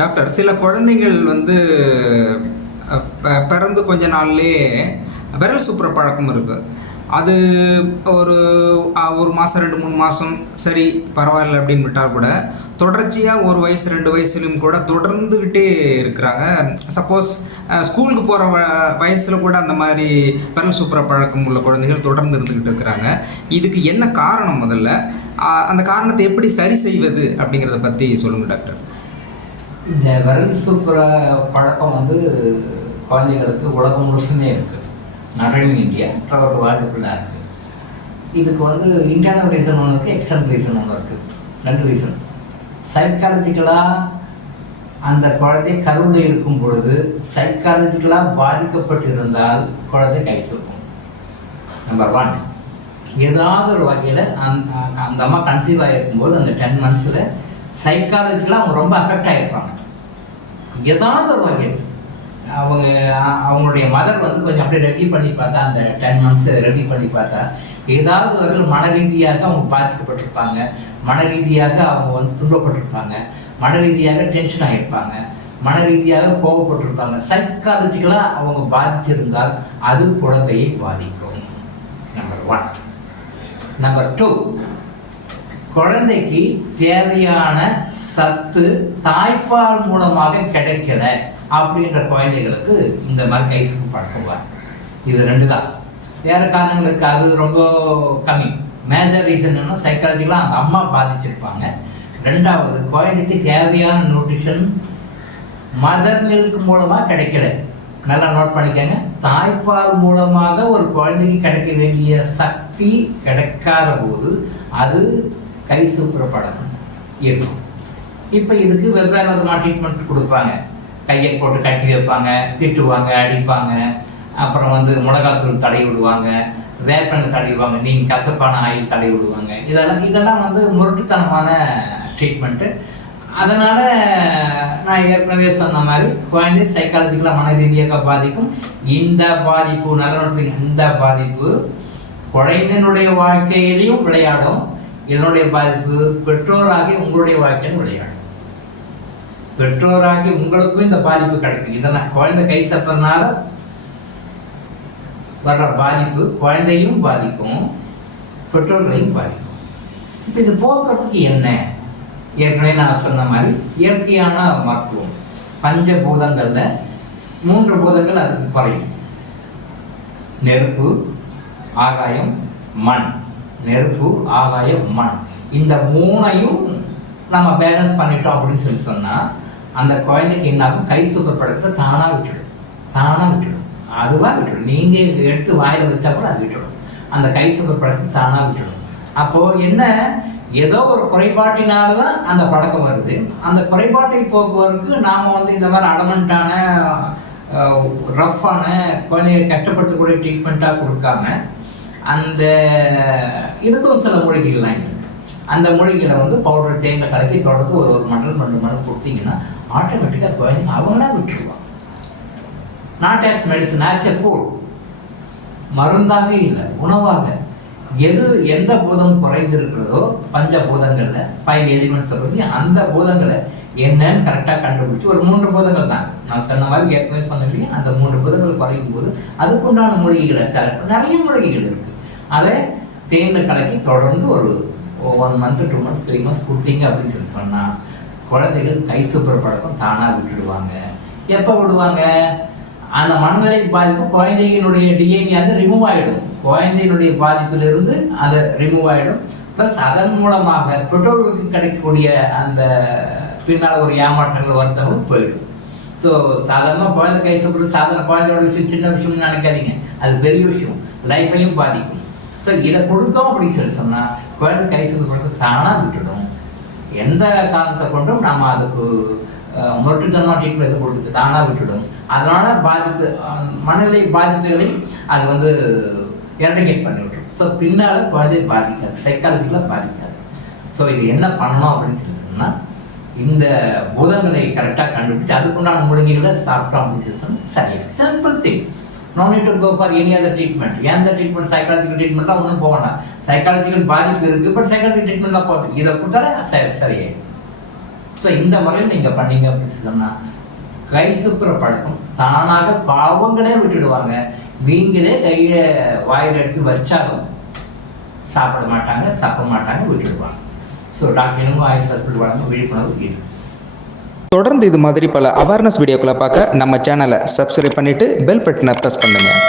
Doctor, சில குழந்தைகள் வந்து பிறந்து கொஞ்ச நாள்லயே விரல் சூப்புற பழக்கம் இருக்கு. அது ஒரு ஒரு மாதம் 2 3 மாதம் சரி பரவாயில்ல அப்படின்னு விட்டால் கூட தொடர்ச்சியாக 1 வயசு 2 வயசுலையும் கூட தொடர்ந்துக்கிட்டே இருக்கிறாங்க. சப்போஸ் ஸ்கூலுக்கு போகிற வயசில் கூட அந்த மாதிரி விரல் சூப்புற பழக்கம் உள்ள குழந்தைகள் தொடர்ந்து இருந்துக்கிட்டு இருக்கிறாங்க. இதுக்கு என்ன காரணம்? முதல்ல அந்த காரணத்தை எப்படி சரி செய்வது அப்படிங்கிறத பற்றி சொல்லுங்கள் டாக்டர். இந்த விரல் சூப்புற பழக்கம் வந்து குழந்தைகளுக்கு உலகம் முழுசுமே இருக்குது. நடன் இந்தியா த்ரூஅவுட் வேர்ல்டு ஃபுல்லாக இருக்குது. இதுக்கு வந்து இன்டர்னல் ரீசன் ஒன்று இருக்குது, எக்ஸ்டர்னல் ரீசன் ஒன்று இருக்குது. 2 ரீசன். சைக்காலஜிக்கலாக அந்த குழந்தை கருவில் இருக்கும் பொழுது சைக்காலஜிக்கலாக பாதிக்கப்பட்டு இருந்தால் குழந்தை கை சூப்பும். நம்பர் 1. ஏதாவது ஒரு வகையில் அந்த அம்மா கன்சீவ் ஆகிருக்கும்போது அந்த 10 months சைக்காலஜிக்கலாக அவங்க ரொம்ப அஃபெக்ட் ஆகிருப்பாங்க. ஏதாவது ஒரு வகையில் அவங்களுடைய மதர் வந்து கொஞ்சம் அப்படியே ரெடி பண்ணி பார்த்தா, அந்த 10 months ரெடி பண்ணி பார்த்தா ஏதாவது ஒரு மன ரீதியாக அவங்க பாதிக்கப்பட்டிருப்பாங்க, மன ரீதியாக அவங்க வந்து துன்பப்பட்டிருப்பாங்க, மன ரீதியாக டென்ஷன் ஆகியிருப்பாங்க, மன ரீதியாக கோவப்பட்டிருப்பாங்க. சைக்காலஜிக்கலாக அவங்க பாதிச்சிருந்தால் அது குழந்தையை பாதிக்கும். நம்பர் 1. நம்பர் 2, குழந்தைக்கு தேவையான சத்து தாய்ப்பால் மூலமாக கிடைக்கல அப்படின்ற குழந்தைகளுக்கு இந்த மாதிரி கை சூப்பு பழக்குவார். இது 2 தான். வேறு காரணங்களுக்கு அது ரொம்ப கம்மி. மேஜர் ரீசன் என்ன, சைக்காலஜிக்கலாக அந்த அம்மா பாதிச்சிருப்பாங்க. 2வது, குழந்தைக்கு தேவையான நியூட்ரிஷன் மதர் மில்க் மூலமாக கிடைக்கல. நல்லா நோட் பண்ணிக்கங்க. தாய்ப்பால் மூலமாக ஒரு குழந்தைக்கு கிடைக்க வேண்டிய சக்தி கிடைக்காத போது அது கை சூப்புற பழக்கம் இருக்கும். இப்போ இதுக்கு வெவ்வேறு விதமான ட்ரீட்மெண்ட் கொடுப்பாங்க. கையை போட்டு கட்டி வைப்பாங்க, திட்டுவாங்க, அடிப்பாங்க, அப்புறம் வந்து மிளகாத்தூள் தடவி விடுவாங்க, வேப்பெண்ணெய் தடவிடுவாங்க, நீங்கள் கசப்பான ஆயில் தடவி விடுவாங்க. இதெல்லாம் வந்து முரட்டுத்தனமான ட்ரீட்மெண்ட்டு. அதனால் நான் ஏற்கனவே சொன்ன மாதிரி குழந்தை சைக்காலஜிக்கலாக மன ரீதியாக பாதிக்கும். இந்த பாதிப்பு இந்த பாதிப்பு குழந்தையினுடைய வாழ்க்கையிலையும் விளையாடும். இதனுடைய பாதிப்பு பெற்றோராகி உங்களுடைய வாழ்க்கையிலும் விளையாடும். பெற்றோராகி உங்களுக்கும் இந்த பாதிப்பு கிடைக்கும். இதெல்லாம் குழந்தை கை சப்பறனால வர்ற பாதிப்பு குழந்தையும் பாதிக்கும், பெற்றோர்களையும் பாதிக்கும். இப்போ இது போக்குறதுக்கு என்ன? ஏற்கனவே நான் சொன்ன மாதிரி இயற்கையான மருத்துவம். 5 பூதங்களில் 3 பூதங்கள் அதுக்கு குறையும். நெருப்பு, ஆகாயம், மண். நெருப்பு, ஆகாயம், மண். இந்த 3ஐயும் நம்ம பேலன்ஸ் பண்ணிட்டோம் அப்படின்னு சொல்லி சொன்னால் அந்த குழந்தைக்கு என்னாகும், கை சூப்பர் பழக்கத்தை தானாக விட்டுடும். அதுவாக விட்டுடும். நீங்கள் எடுத்து வாயில் வச்சா கூட அது விட்டுடும். அந்த கை சூப்பர் பழக்கத்தை தானாக விட்டுடும். அப்போது என்ன, ஏதோ ஒரு குறைபாட்டினால தான் அந்த பழக்கம் வருது. அந்த குறைபாட்டை போக்குவதற்கு நாம் வந்து இந்த மாதிரி அடமெண்ட்டான ரஃப்பான குழந்தைய கஷ்டப்படுத்தக்கூடிய ட்ரீட்மெண்ட்டாக கொடுக்காம அந்த இதுக்கும் சில மூலிகைகள்லாம் இருக்குது. அந்த மூலிகைகளை வந்து பவுடர் தேங்காய் கலக்கி தொடர்ந்து ஒரு மண்டல் 2 மணி கொடுத்தீங்கன்னா ஆட்டோமேட்டிக்காக குழந்தைங்க அவங்களா விட்டுருவாங்க. Not as medicine, as a food. மருந்தாக இல்லை, உணவாக. எந்த பூதம் குறைந்து இருக்கிறதோ 5 பூதங்களில் 5 எலிமெண்ட்ஸ் சொல்லுவீங்க, அந்த பூதங்களை என்னன்னு கரெக்டாக கண்டுபிடிச்சி ஒரு 3 பூதங்கள் தான் நான் சொன்ன மாதிரி ஏற்கனவே சொன்னீங்க. அந்த 3 பூதங்கள் குறையும் போது அதுக்குண்டான மூலிகைகளை செலக்ட், நிறைய மூலிகைகள் இருக்குது. அதை தேர்ந்து கலக்கி தொடர்ந்து ஒரு 1 month 2 months 3 months கொடுத்தீங்க அப்படின்னு சொல்லி சொன்னால் குழந்தைகள் கை சூப்புற பழக்கம் தானாக விட்டுடுவாங்க. எப்போ விடுவாங்க? அந்த மனநிலை பாதிப்பு குழந்தைகளுடைய டிஎன்ஏ வந்து ரிமூவ் ஆகிடும். குழந்தையினுடைய பாதிப்பிலிருந்து அதை ரிமூவ் ஆகிடும். ப்ளஸ் அதன் மூலமாக பெற்றோர்களுக்கு கிடைக்கக்கூடிய அந்த பின்னால் ஒரு ஏமாற்றங்கள் வருத்தங்கள் போயிடும். ஸோ சாதாரணமாக குழந்தை கை சூப்புறது சாதாரண குழந்தையோட விஷயம், சின்ன விஷயம்னு நினைக்காதீங்க. அது பெரிய விஷயம், லைஃப்பையும் பாதிக்கும். ஸோ இதை கொடுத்தோம் அப்படின்னு சொல்லி சொன்னால் குழந்தை கை சூப்பர் பழக்கம் தானாக விட்டுடும். எந்த காரணத்தை கொண்டும் நாம் அதுக்கு முரட்டுத்தனமாக ட்ரீட்மெண்ட் எது கொடுத்து தானாக விட்டுடும். அதனால் பாதிப்பு, மனநிலை பாதிப்புகளை அது வந்து எரடிகேட் பண்ணி விட்டுரும். ஸோ பின்னால் குழந்தை பாதிக்காது, சைக்காலஜிக்கலாக பாதிக்காது. ஸோ இது என்ன பண்ணணும் அப்படின்னு சொல்லி சொன்னால் இந்த பூதங்களை கரெக்டாக கண்டுபிடிச்சு அதுக்குண்டான மூலிகைகளை சாப்பிட்டோம் அப்படின்னு சொல்லி சொன்னால் சரியாக simple thing. No need to go for any other treatment. எந்த ட்ரீட்மெண்ட், சைக்காலஜிக்கல் ட்ரீட்மெண்ட்லாம் ஒன்றும் போக வேண்டாம். சைக்காலஜிக்கல் பாதிப்பு இருக்குது, பட் சைக்காலஜிக்கல் ட்ரீட்மெண்ட்லாம் போகுது. இதை கொடுத்தாலே சரியாயிடும். ஸோ இந்த முறையில் நீங்கள் பண்ணீங்க அப்படின்னு சொன்னால் கை சுப்புற பழக்கம் தானாக பாவங்களே விட்டுடுவாங்க. நீங்களே கையை வாயில் எடுத்து வச்சாலும் சாப்பிட மாட்டாங்க, விட்டுடுவாங்க. So doctor Ilango Ayush hospital வழங்கும் விழிப்புணர்வு இது. தொடர்ந்து இது மாதிரி பல அவேர்னஸ் வீடியோக்களை பார்க்க நம்ம சேனலை சப்ஸ்கிரைப் பண்ணிவிட்டு பெல் பட்டனை ப்ரெஸ் பண்ணுங்கள்.